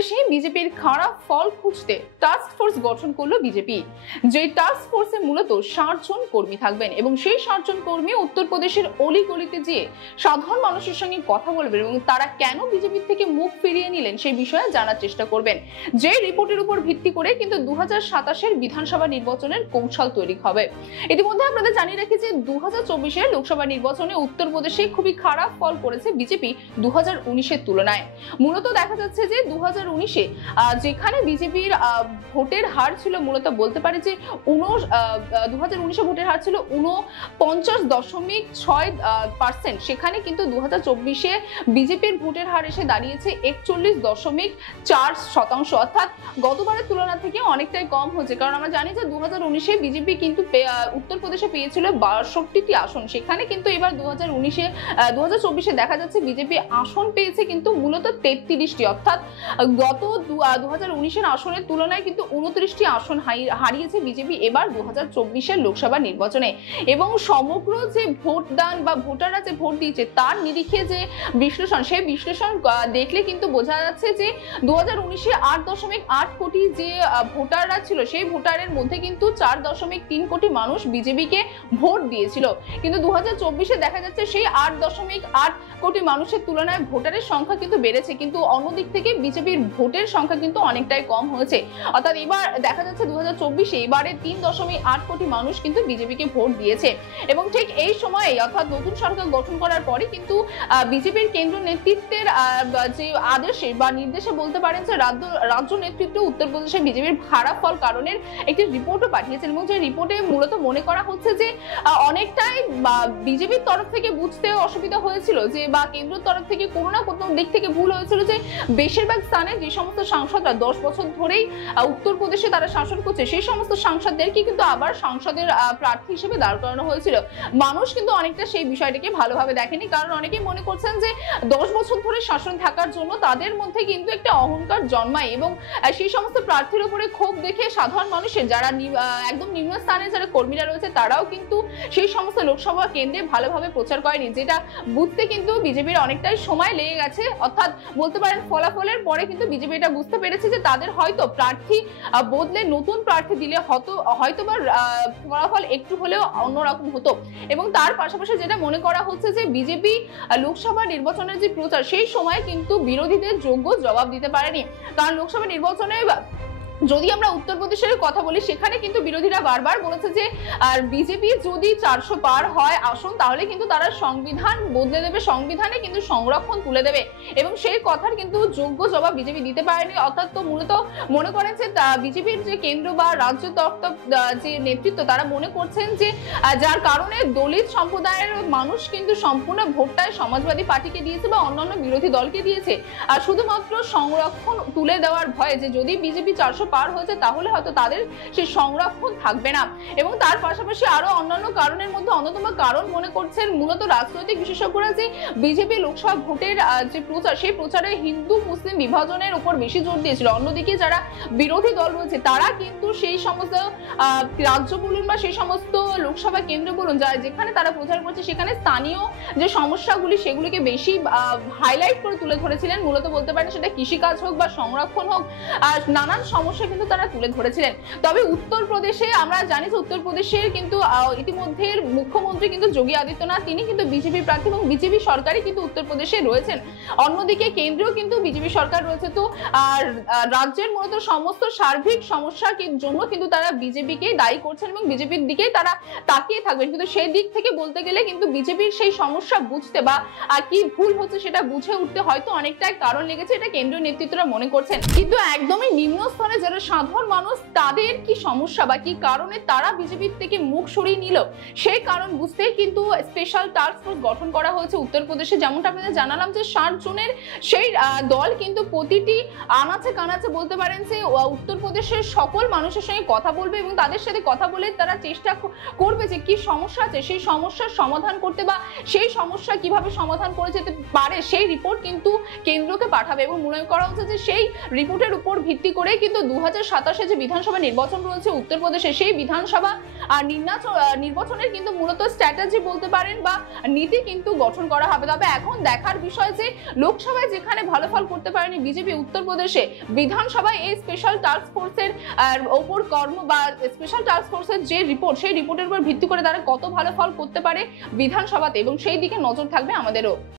উত্তরপ্রদেশে বিজেপির খারাপ ফল খুঁজতে টাস্ক ফোর্স গঠন করলো বিজেপি। যে টাস্ক ফোর্সে মূলত 60 জন কর্মী থাকবেন এবং সেই 60 জন কর্মী উত্তরপ্রদেশের অলিগলিতে গিয়ে সাধারণ মানুষের সঙ্গে কথা বলবেন এবং তারা কেন বিজেপি থেকে মুখ ফিরিয়ে নিলেন সেই বিষয়ে জানার চেষ্টা করবেন। যে রিপোর্টের উপর ভিত্তি করে কিন্তু 2027-এর বিধানসভা নির্বাচনের কৌশল তৈরি হবে। ইতিমধ্যে আপনাদের জানিয়ে রাখি যে 2024-এর লোকসভা নির্বাচনে উত্তরপ্রদেশে খুবই খারাপ ফল করেছে বিজেপি 2019-এর তুলনায়। মূলত দেখা যাচ্ছে যে 2019-এ যেখানে বিজেপির ভোটের হার ছিল, মূলত বলতে পারে যে 2019-এ ভোটের হার ছিল 49.6%, সেখানে কিন্তু 2024-এ বিজেপির ভোটের হার এসে দাঁড়িয়েছে 41.4%, অর্থাৎ গতবারের তুলনা থেকে অনেকটাই কম হচ্ছে। কারণ আমরা জানি যে 2019-এ বিজেপি কিন্তু উত্তরপ্রদেশে পেয়েছিল 62টি আসন, সেখানে কিন্তু এবার 2024-এ দেখা যাচ্ছে বিজেপি আসন পেয়েছে কিন্তু মূলত 33টি, অর্থাৎ গত 2019-এর আসনের তুলনায় কিন্তু 29টি আসন হারিয়েছে বিজেপি এবার 2024-এর লোকসভা নির্বাচনে। এবং সমগ্র যে ভোটদান বা ভোটাররা যে ভোট দিয়েছে তার নিরিখে যে বিশ্লেষণ, সেই বিশ্লেষণ দেখলে কিন্তু বোঝা যাচ্ছে যে 2019-এ 8.8 কোটি যে ভোটাররা ছিল সেই ভোটারের মধ্যে কিন্তু 4.3 কোটি মানুষ বিজেপিকে ভোট দিয়েছিল, কিন্তু 2024-এ দেখা যাচ্ছে সেই 8.8 কোটি মানুষের তুলনায় ভোটারের সংখ্যা কিন্তু বেড়েছে, কিন্তু অন্যদিক থেকে বিজেপির ভোটের সংখ্যা কিন্তু অনেকটাই কম হয়েছে। অর্থাৎ এবার দেখা যাচ্ছে 2024-এ এবারে 3.8 কোটি মানুষ কিন্তু বিজেপিকে ভোট দিয়েছে। এবং ঠিক এই সময়ে অর্থাৎ নতুন সরকার গঠন করার পরে কিন্তু বিজেপির কেন্দ্র নেতৃত্বের যে আদেশে বা নির্দেশে বলতে পারেন যে রাজ্য নেতৃত্ব উত্তরপ্রদেশে বিজেপির খারাপ ফল কারণের একটি রিপোর্টও পাঠিয়েছেন এবং যে রিপোর্টে মূলত মনে করা হচ্ছে যে অনেকটাই বিজেপির তরফ থেকে বুঝতে অসুবিধা হয়েছিল যে বা কেন্দ্রের তরফ থেকে কোনো না কোনো দিক থেকে ভুল হয়েছিল যে বেশিরভাগ স্থানে যে সমস্ত সাংসদরা 10 বছর ধরেই উত্তরপ্রদেশে তারা শাসন করছে সেই সমস্ত সাংসদদেরকে কিন্তু আবার সংসদের প্রার্থী হিসেবে দাঁড় করানো হয়েছিল। মানুষ কিন্তু অনেকটা সেই বিষয়টাকে ভালোভাবে দেখেনি, কারণ অনেকেই মনে করছেন যে 10 বছর ধরে শাসন থাকার জন্য তাদের মধ্যে কিন্তু একটা অহংকার জন্মায় এবং সেই সমস্ত প্রার্থীর উপরে ক্ষোভ দেখে সাধারণ মানুষের যারা একদম নিম্ন স্থানে যারা কর্মীরা রয়েছে তারাও কিন্তু সেই সমস্ত লোকসভা কেন্দ্রে ভালোভাবে প্রচার করেনি, যেটা বুঝতে কিন্তু বিজেপির অনেকটাই সময় লেগে গেছে। অর্থাৎ বলতে পারেন ফলাফলের পরে কিন্তু বিজেপি এটা বুঝতে পেরেছে যে তাদের হয়তো প্রার্থী বদলে নতুন প্রার্থী দিলে হয়তো বা ফলাফল একটু হলেও অন্যরকম হতো। এবং তার পাশাপাশি যেটা মনে করা হচ্ছে যে বিজেপি লোকসভা নির্বাচনের যে প্রচার সেই সময় কিন্তু বিরোধীদের যোগ্য জবাব দিতে পারেনি, কারণ লোকসভা নির্বাচনে যদি আমরা উত্তরপ্রদেশের কথা বলি সেখানে কিন্তু বিরোধীরা বারবার বলেছে যে আর বিজেপি যদি 400 পার হয় আসন তাহলে কিন্তু তারা সংবিধান বদলে দেবে, সংবিধানে কিন্তু সংরক্ষণ তুলে দেবে এবং সেই কথার কিন্তু যোগ্য জবাব বিজেপি দিতে পারেনি। অর্থাৎ তো মূলত মনে করেন যে বিজেপির যে কেন্দ্র বা রাজ্য দপ্তর যে নেতৃত্ব তারা মনে করছেন যে যার কারণে দলিত সম্প্রদায়ের মানুষ কিন্তু সম্পূর্ণ ভোটটায় সমাজবাদী পার্টিকে দিয়েছে বা অন্যান্য বিরোধী দলকে দিয়েছে, আর শুধুমাত্র সংরক্ষণ তুলে দেওয়ার ভয়ে যে যদি বিজেপি 400 পার হয়েছে তাহলে হয়তো তাদের সেই সংরক্ষণ থাকবে না। এবং তার পাশাপাশি আরো অন্যান্য কারণের মধ্যে অন্যতম কারণ মনে করছেন মূলত রাজনৈতিক বিশেষজ্ঞরা যে বিজেপি লোকসভা ভোটের যে প্রচার সেই প্রচারে হিন্দু মুসলিম বিভাজনের উপর বেশি জোর দিয়েছিল। অন্যদিকে যারা বিরোধী দল রয়েছে তারা কিন্তু সেই সমস্ত রাজ্য বলুন বা সেই সমস্ত লোকসভা কেন্দ্র বলুন যেখানে তারা প্রচার করছে সেখানে স্থানীয় যে সমস্যাগুলি সেগুলিকে বেশি হাইলাইট করে তুলে ধরেছিলেন। মূলত বলতে পারেন সেটা কৃষিকাজ হোক বা সংরক্ষণ হোক, নানান সমস্যা কিন্তু তারা তুলে ধরেছিলেন। তবে উত্তরপ্রদেশে আমরা জানি যে উত্তরপ্রদেশের কিন্তু ইতিমধ্যে মুখ্যমন্ত্রী কিন্তু যোগী আদিত্যনাথ, তিনি কিন্তু বিজেপি প্রার্থী এবং বিজেপি সরকারই কিন্তু উত্তরপ্রদেশে রয়েছেন। অন্যদিকে কেন্দ্রেও কিন্তু বিজেপি সরকার রয়েছে। তো রাজ্যের মূলত সমস্ত সার্বিক সমস্যার জন্য কিন্তু তারা বিজেপিকে দায়ী করছেন এবং বিজেপির দিকেই তারা তাকিয়ে থাকবেন, কিন্তু সেই দিক থেকে বলতে গেলে কিন্তু বিজেপির সেই সমস্যা বুঝতে বা কি ভুল হচ্ছে সেটা বুঝে উঠতে হয়তো অনেকটাই কারণ লেগেছে, এটা কেন্দ্রীয় নেতৃত্বরা মনে করছেন। কিন্তু একদমই নিম্ন স্তরে যারা সাধারণ মানুষ তাদের কি সমস্যা বা কি কারণে তারা বিজেপির থেকে মুখ সরিয়ে নিল সেই কারণ বুঝতেই কিন্তু স্পেশাল টাস্ক ফোর্স গঠন করা হয়েছে উত্তরপ্রদেশে। যেমনটা আপনাদের জানালাম যে 60 জনের সেই দল কিন্তু প্রতিটি আনাচে কানাচে বলতে পারেন যে উত্তরপ্রদেশের সকল মানুষের সঙ্গে কথা বলবে এবং তাদের সাথে কথা বলে তারা চেষ্টা করবে যে কি সমস্যা আছে সেই সমস্যার সমাধান করতে বা সেই সমস্যা কিভাবে সমাধান করে যেতে পারে সেই রিপোর্ট কিন্তু কেন্দ্রকে পাঠাবে। এবং মনে করা হচ্ছে যে সেই রিপোর্টের উপর ভিত্তি করে কিন্তু 2027 যে বিধানসভা নির্বাচন রয়েছে উত্তরপ্রদেশে, সেই বিধানসভা আর নির্বাচনের কিন্তু মূলত স্ট্র্যাটেজি বলতে পারেন বা নীতি কিন্তু গঠন করা হবে। তবে এখন দেখার বিষয় যে লোকসভায় যেখানে ভালো ফল করতে পারেনি বিজেপি উত্তরপ্রদেশে, বিধানসভায় এই স্পেশাল টাস্ক ফোর্সের ওপর স্পেশাল টাস্ক ফোর্সের যে রিপোর্ট, সেই রিপোর্টের উপর ভিত্তি করে তারা কত ভালো ফল করতে পারে বিধানসভাতে, এবং সেই দিকে নজর থাকবে আমাদেরও।